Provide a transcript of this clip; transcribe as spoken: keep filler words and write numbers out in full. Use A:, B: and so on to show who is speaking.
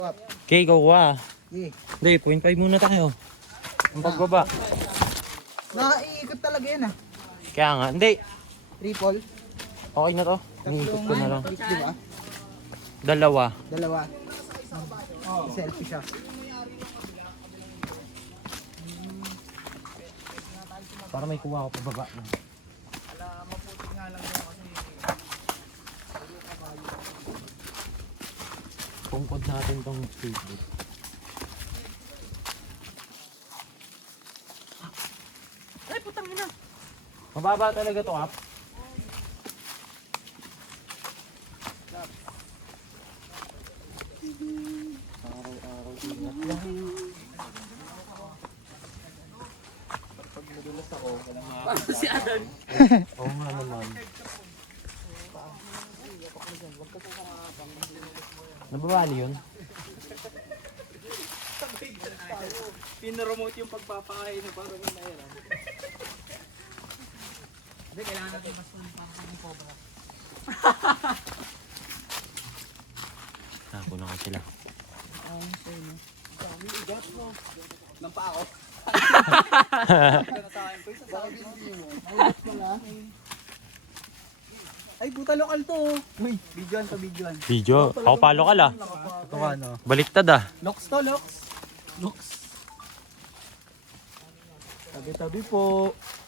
A: Okay, kukuha.
B: Yeah.
A: Hindi, point five muna tayo. Ang pagbaba.
B: Nakaiikot talaga yan ah.
A: Kaya nga, hindi.
B: Triple.
A: Okay na to. Iniikot ko na lang.
B: Di ba?
A: Dalawa.
B: Dalawa. Oh. Selfie siya.
A: Para may kuha ko pababa. Tungkod natin tong skateboard.
B: Ay, putang ina.
A: Mababa talaga to, Kap. Araw-araw ingat lang. Pag nadulas ako, walang makakita. Si Adan. Oo nga naman. Nababali yun?
B: Pinaremote yung pagpapakain na parang mayroon. Hindi, kailangan natin mas pagpapakain ng cobra.
A: Nako na ko sila.
B: Ang sa'yo. Dami igat mo. Nampa ako. Ay, buta lokal to. Uy, videoan to, videoan.
A: Video. Ako palo ka la.
B: Ito ka, no?
A: Baliktad ah.
B: Loks to, loks. Loks. Tabi-tabi po.